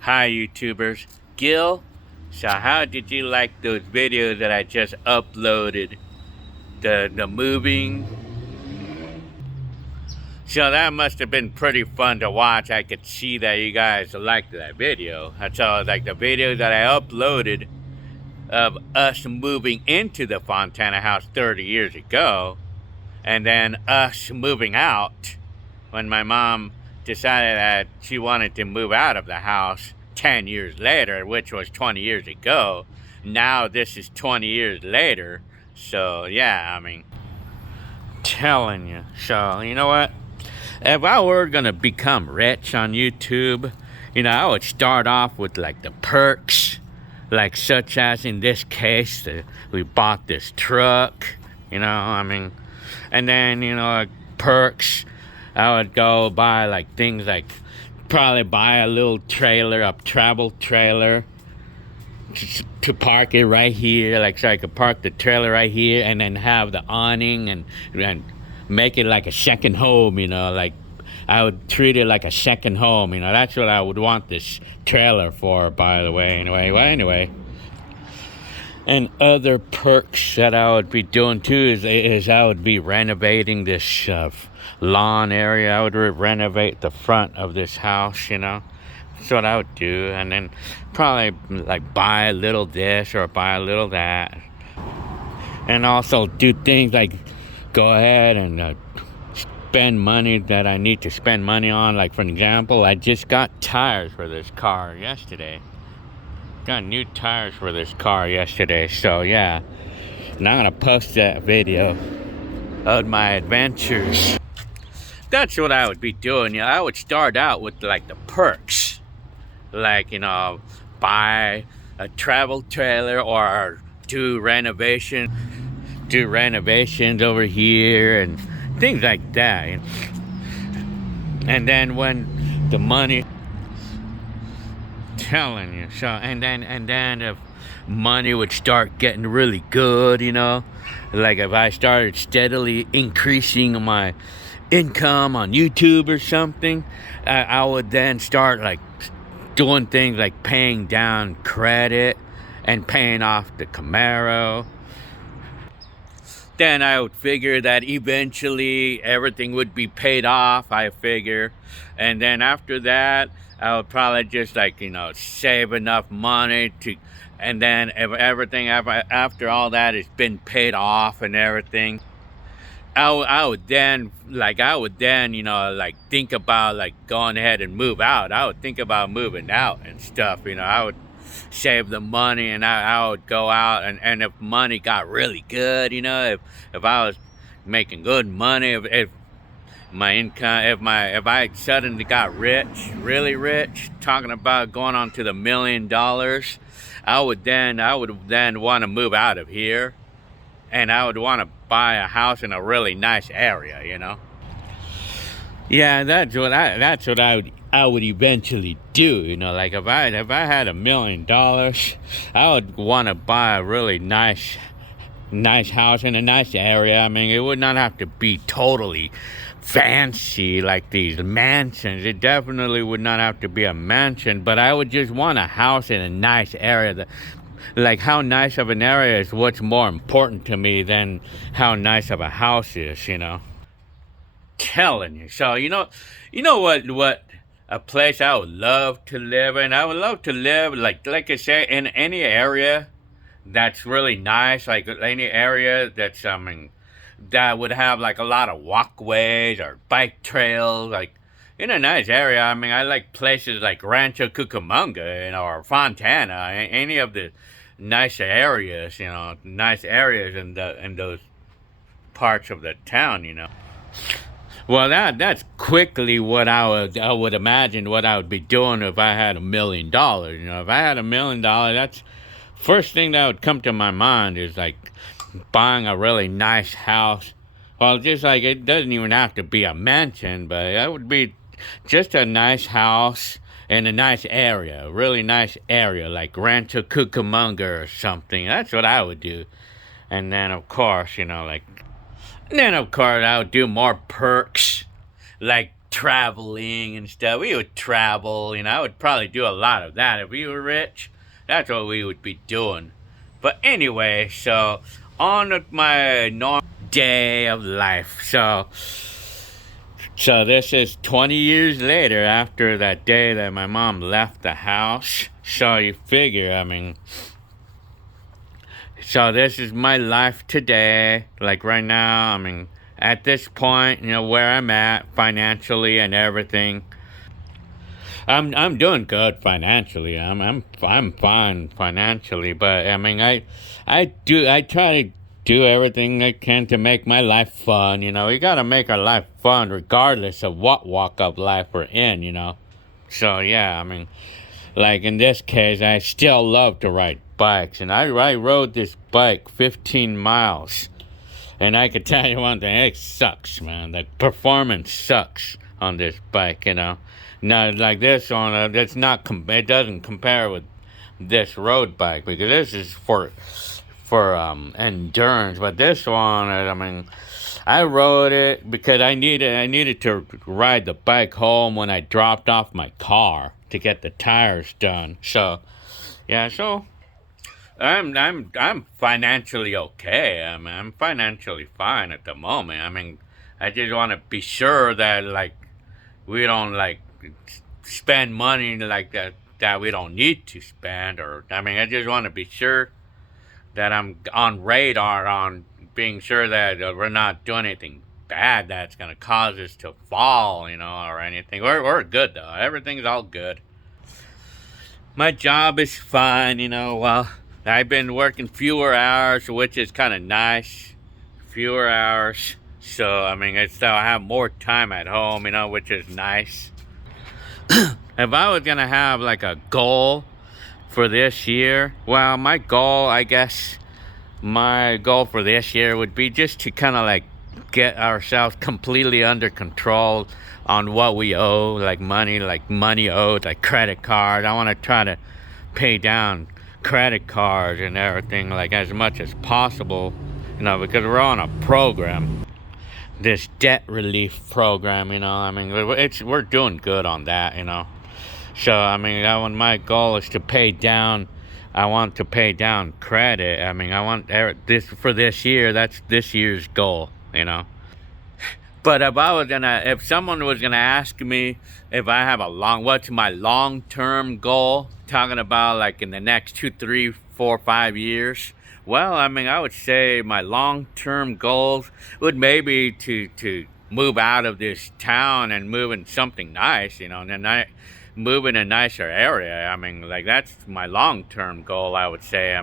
Hi YouTubers, Gil. So how did you like those videos that I just uploaded? The moving. So that must have been pretty fun to watch. I could see that you guys liked that video. That's all like the video that I uploaded of us moving into the Fontana house 30 years ago, and then us moving out when my mom decided that she wanted to move out of the house 10 years later, which was 20 years ago. Now this is 20 years later. So, yeah, I mean, telling you. So, you know what? If I were going to become rich on YouTube, I would start off with like the perks, like such as in this case, we bought this truck, and then, like perks. I would go buy like things like probably buy a little trailer, a travel trailer to park it right here, like so I could park the trailer right here and then have the awning and make it like a second home, like I would treat it like a second home, that's what I would want this trailer for, by the way. Anyway. And other perks that I would be doing too is I would be renovating this lawn area. I would renovate the front of this house, That's what I would do. And then probably like buy a little this or buy a little that. And also do things like go ahead and spend money that I need to spend money on. Like for example, I just got tires for this car yesterday. Got new tires for this car yesterday, so yeah. And I'm gonna post that video of my adventures. That's what I would be doing. I would start out with like the perks, like buy a travel trailer or do renovations over here and things like that. And then when the money, telling you, so and then if money would start getting really good, like if I started steadily increasing my income on YouTube or something, I would then start like doing things like paying down credit and paying off the Camaro. Then I would figure that eventually everything would be paid off, I figure. And then after that, I would probably just like, save enough money to, and then if everything, after all that has been paid off and everything, I would then, think about like going ahead and move out. I would think about moving out and stuff, I would save the money and I would go out and if money got really good, if I was making good money, if my income, if I suddenly got rich, really rich, talking about going on to the $1 million, I would then want to move out of here and I would want to buy a house in a really nice area, Yeah, that's what I would eventually do, like if I had $1 million, I would want to buy a really nice house in a nice area. I mean, it would not have to be totally fancy like these mansions. It definitely would not have to be a mansion, but I would just want a house in a nice area. Like how nice of an area is what's more important to me than how nice of a house is, Telling you. So what a place I would love to live in. I would love to live like I say in any area that's really nice, like any area that's that would have like a lot of walkways or bike trails, like in a nice area. I mean, I like places like Rancho Cucamonga, or Fontana, any of the nice areas, nice areas in those parts of the town. Well, that's quickly what I would imagine what I would be doing if I had $1 million. If I had $1 million, that's first thing that would come to my mind is like buying a really nice house. Well, just like it doesn't even have to be a mansion, but that would be just a nice house in a nice area, a really nice area, like Rancho Cucamonga or something. That's what I would do. And then of course, I would do more perks, like traveling and stuff. We would travel, I would probably do a lot of that. If we were rich, that's what we would be doing. But anyway, so on with my normal day of life. So this is 20 years later after that day that my mom left the house. So you figure, so this is my life today. Like right now, at this point, where I'm at financially and everything. I'm doing good financially. I'm fine financially, but I try to do everything I can to make my life fun. We gotta make our life fun regardless of what walk of life we're in. So yeah, like in this case, I still love to ride bikes, and I rode this bike 15 miles, and I can tell you one thing: it sucks, man. The performance sucks on this bike. Not like this on it's not it doesn't compare with this road bike, because this is for endurance. But this one, I rode it because I needed to ride the bike home when I dropped off my car to get the tires done. So yeah, so I'm financially okay. I'm financially fine at the moment. I just want to be sure that we don't spend money like that we don't need to spend, or I just want to be sure that I'm on radar on being sure that we're not doing anything bad that's gonna cause us to fall, or anything. We're good though. Everything's all good. My job is fine, well, I've been working fewer hours, which is kind of nice. Fewer hours. So, I have more time at home, which is nice. If I was going to have a goal for this year, well, my goal for this year would be just to kind of get ourselves completely under control on what we owe, money owed, credit cards. I want to try to pay down credit cards and everything as much as possible, because we're on a program, this debt relief program, we're doing good on that, So my goal is to pay down. I want to pay down credit. I want this for this year. That's this year's goal, But if someone was gonna ask me if I have what's my long-term goal, talking about in the next 2, 3, 4, 5 years, well, I would say my long-term goals would maybe to move out of this town and move in something nice, and then move in a nicer area. That's my long-term goal, I would say.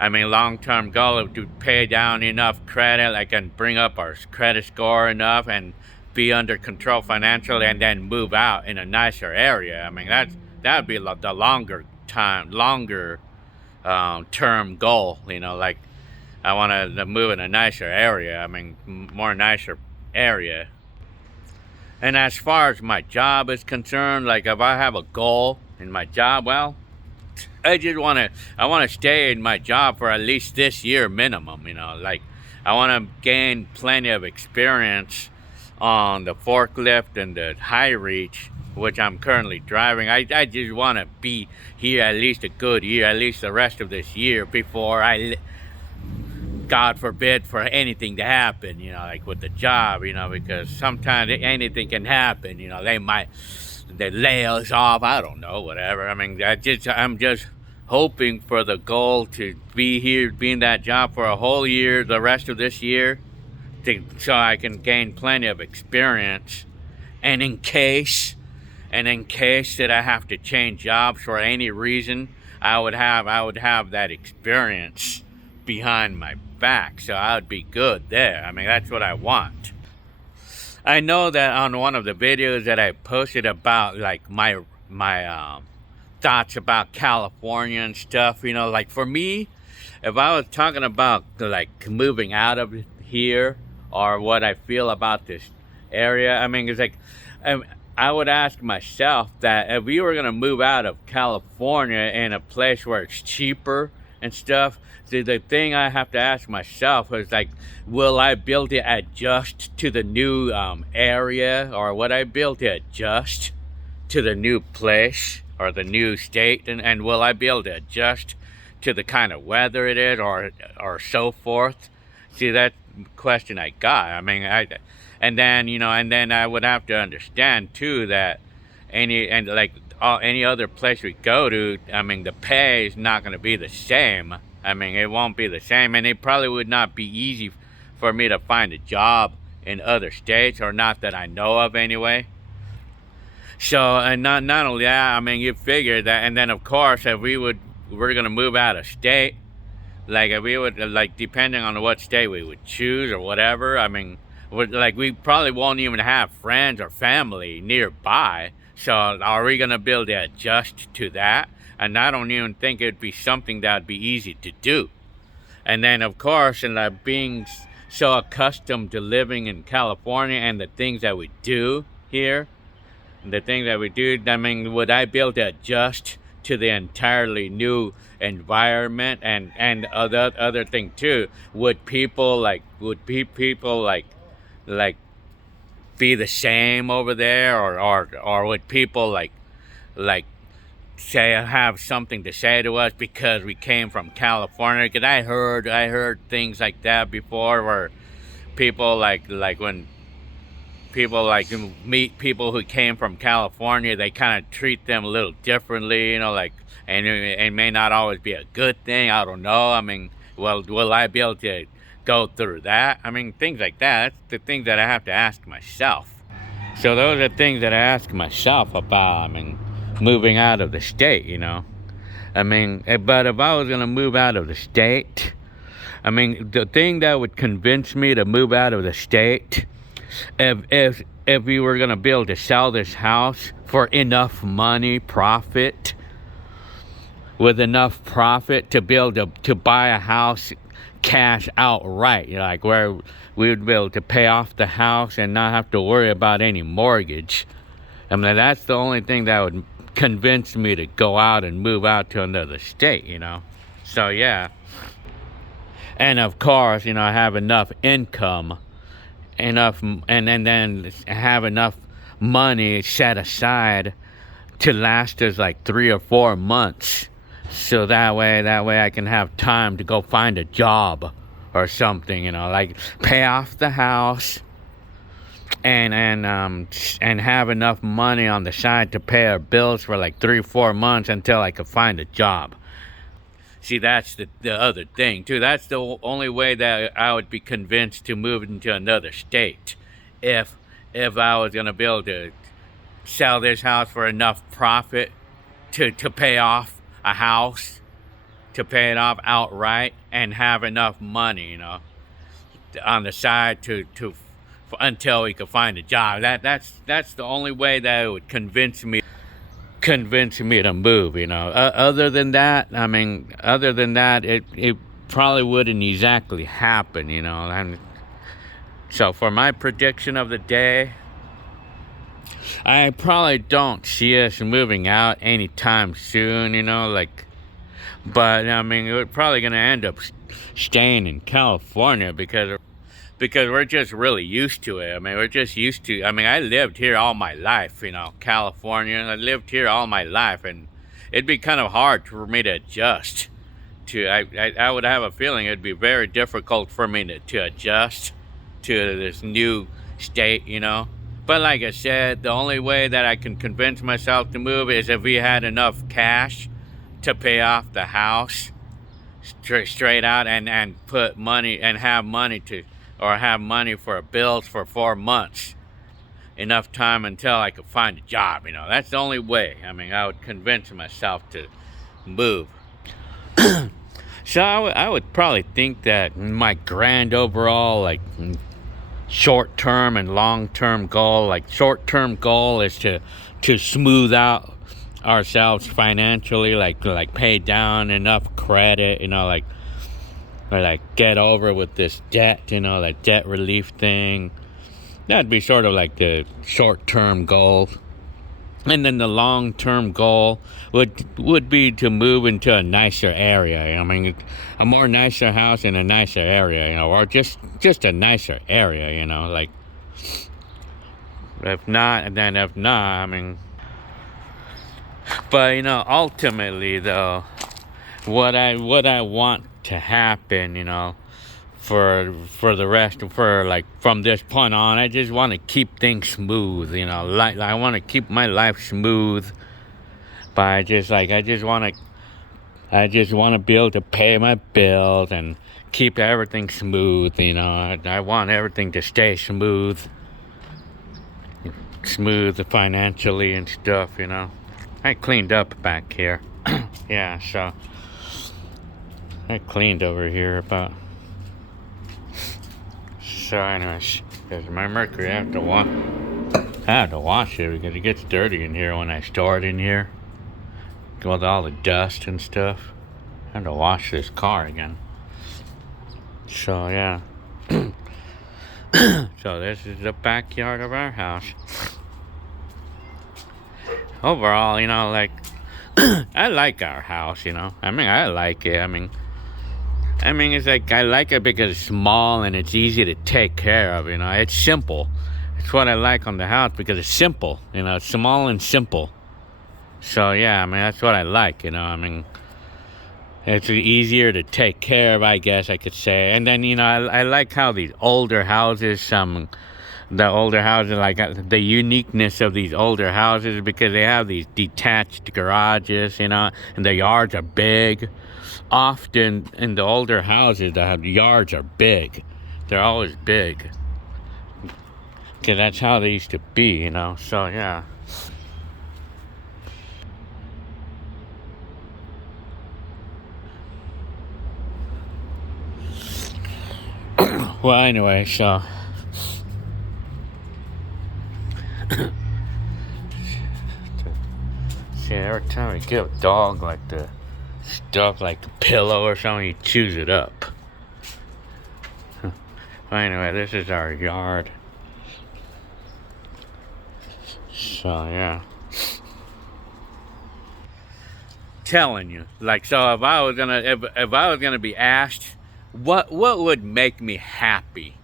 Long-term goal is to pay down enough credit, and bring up our credit score enough and be under control financially, and then move out in a nicer area. That would be the longer term goal. I want to move in a nicer area. More nicer area. And as far as my job is concerned, if I have a goal in my job, well, I want to stay in my job for at least this year minimum, I want to gain plenty of experience on the forklift and the high reach, which I'm currently driving. I just want to be here at least a good year, at least the rest of this year, before God forbid for anything to happen, with the job, because sometimes anything can happen, they lay us off, I don't know, whatever. I'm just hoping for the goal to be here, be in that job for a whole year, the rest of this year, so I can gain plenty of experience. And in case that I have to change jobs for any reason, I would have that experience behind my back, so I would be good there. That's what I want. I know that on one of the videos that I posted about my thoughts about California and stuff, for me, if I was talking about moving out of here, or what I feel about this area, it's I would ask myself that if we were going to move out of California in a place where it's cheaper and stuff. See, the thing I have to ask myself is like, will I be able to adjust to the new area, or would I be able to adjust to the new place or the new state, and will I be able to adjust to the kind of weather it is, or so forth? See, that's the question I got. I mean, and then I would have to understand too that any other place we go to, I mean, the pay is not going to be the same. I mean, it won't be the same, and it probably would not be easy for me to find a job in other states, or not that I know of anyway. So, and not only that, I mean, you figure that, and then of course, if we're gonna move out of state, like if we would, like depending on what state we would choose or whatever, I mean, we probably won't even have friends or family nearby. So are we gonna be able to adjust to that? And I don't even think it'd be something that'd be easy to do. And then of course, and being so accustomed to living in California and the things that we do here, the things that we do, I mean, would I be able to adjust to the entirely new environment? And other thing too, would people like be the same over there, or would people like say have something to say to us because we came from California? Because I heard things like that before, where people like when people like meet people who came from California, they kind of treat them a little differently, you know, like, and it may not always be a good thing. I don't know. I mean, well, will I be able to go through that? I mean, things like that. That's the things that I have to ask myself. So those are things that I ask myself about. I mean, moving out of the state, you know. I mean, but if I was gonna move out of the state, I mean, the thing that would convince me to move out of the state, if we were gonna be able to sell this house for enough money, profit, with enough profit to be able to buy a house cash outright, you know, like where we would be able to pay off the house and not have to worry about any mortgage. I mean, that's the only thing that would convince me to go out and move out to another state, you know. So yeah. And of course, you know, have enough income, and then have enough money set aside to last us like 3 or 4 months. So that way I can have time to go find a job or something, you know, like pay off the house and have enough money on the side to pay our bills for like 3 or 4 months until I could find a job. See, that's the other thing too. That's the only way that I would be convinced to move into another state, if I was gonna be able to sell this house for enough profit to pay off a house, to pay it off outright, and have enough money, you know, on the side to until we could find a job. That's the only way that it would convince me to move, you know. Other than that, it probably wouldn't exactly happen, you know. And so for my prediction of the day, I probably don't see us moving out anytime soon, you know, like, but I mean, we're probably going to end up staying in California because we're just really used to it. I mean, we're just used to, I mean, I lived here all my life, you know, California. I lived here all my life, and it'd be kind of hard for me to adjust to, I would have a feeling it'd be very difficult for me to adjust to this new state, you know. But like I said, the only way that I can convince myself to move is if we had enough cash to pay off the house straight out, and put money and have money for bills for 4 months, enough time until I could find a job, you know. That's the only way. I mean, I would convince myself to move. So I would probably think that my grand overall, like, short-term and long-term goal, like short-term goal is to smooth out ourselves financially, like pay down enough credit, you know, like get over with this debt, you know, like debt relief thing. That'd be sort of like the short-term goal. And then the long-term goal would be to move into a nicer area. I mean, a more nicer house in a nicer area, you know, or just a nicer area, you know. Like, if not, I mean. But you know, ultimately though, what I want to happen, you know, for the rest, for like from this point on, I just want to keep things smooth, you know. Like I want to keep my life smooth, but I just want to be able to pay my bills and keep everything smooth, you know. I want everything to stay smooth financially and stuff, you know. I cleaned up back here. Yeah, so I cleaned over here about. So anyways, because my Mercury, I have to wash it because it gets dirty in here when I store it in here. With all the dust and stuff. I have to wash this car again. So yeah. So this is the backyard of our house. Overall, you know, like, I like our house, you know. I mean, I like it. I mean, it's like, I like it because it's small and it's easy to take care of, you know. It's simple. It's what I like on the house because it's simple, you know. It's small and simple. So, yeah, I mean, that's what I like, you know. I mean, it's easier to take care of, I guess I could say. And then, you know, I like how these older houses, like the uniqueness of these older houses, because they have these detached garages, you know, and the yards are big. Often in the older houses, the yards are big. They're always big. Because that's how they used to be, you know. So, yeah. Well, anyway, so. See, every time you give a dog like the stuff like a pillow or something, you chews it up. Well, anyway, this is our yard. So yeah. Telling you, like, so if I was gonna be asked, what would make me happy?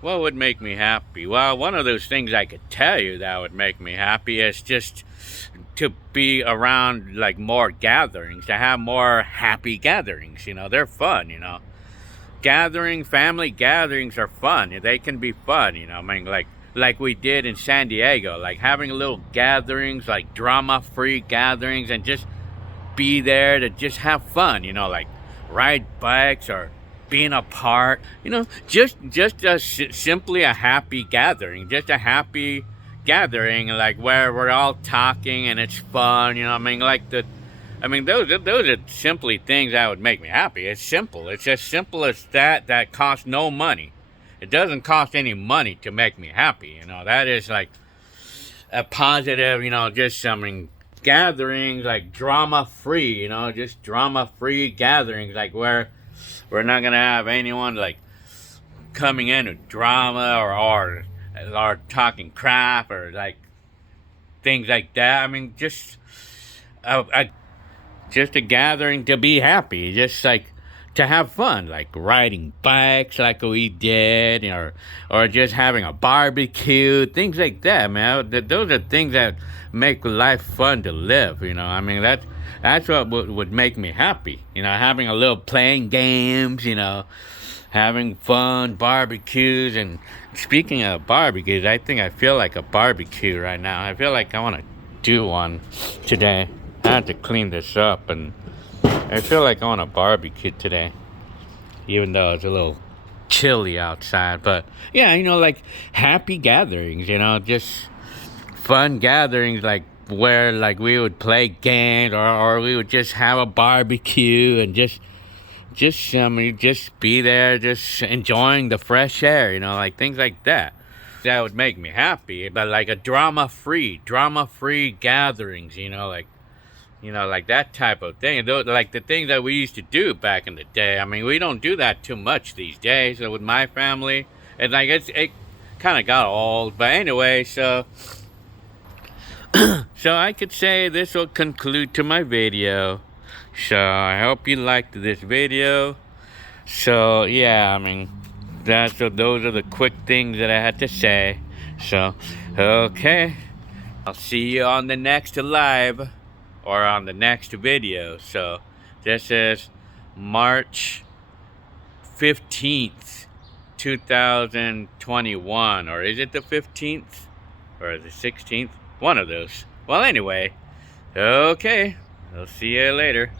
What would make me happy? Well, one of those things I could tell you that would make me happy is just to be around like more gatherings, to have more happy gatherings. You know, they're fun, you know. Family gatherings are fun. They can be fun, you know. I mean, like we did in San Diego, like having little gatherings, like drama-free gatherings, and just be there to just have fun, you know, like ride bikes or being apart, you know, just simply a happy gathering, just a happy gathering, like where we're all talking and it's fun, you know. I mean, those are simply things that would make me happy. It's simple. It's as simple as that. That costs no money. It doesn't cost any money to make me happy, you know. That is like a positive, you know, just something. Gatherings like drama-free, you know, just drama-free gatherings, like where we're not gonna have anyone like coming in with drama or talking crap or like things like that. I mean, just a gathering to be happy, just like to have fun, like riding bikes like we did, or just having a barbecue, things like that, man. Those are things that make life fun to live, you know. I mean, that's what would make me happy, you know, having a little playing games, you know, having fun, barbecues. And speaking of barbecues, I think I feel like a barbecue right now. I feel like I want to do one today. I had to clean this up, and I feel like I want a barbecue today, even though it's a little chilly outside. But yeah, you know, like happy gatherings, you know, just fun gatherings, like where like we would play games, or we would just have a barbecue and just be there, just enjoying the fresh air, you know, like things like that. That would make me happy. But like a drama-free gatherings, you know, like that type of thing. Like the things that we used to do back in the day. I mean, we don't do that too much these days. So with my family, and like it kind of got old. But anyway, so So I could say this will conclude to my video. So I hope you liked this video. So yeah, I mean, those are the quick things that I had to say. So okay, I'll see you on the next live or on the next video. So this is March 15th 2021, or is it the 15th or the 16th? One of those. Well, anyway, okay, I'll see you later.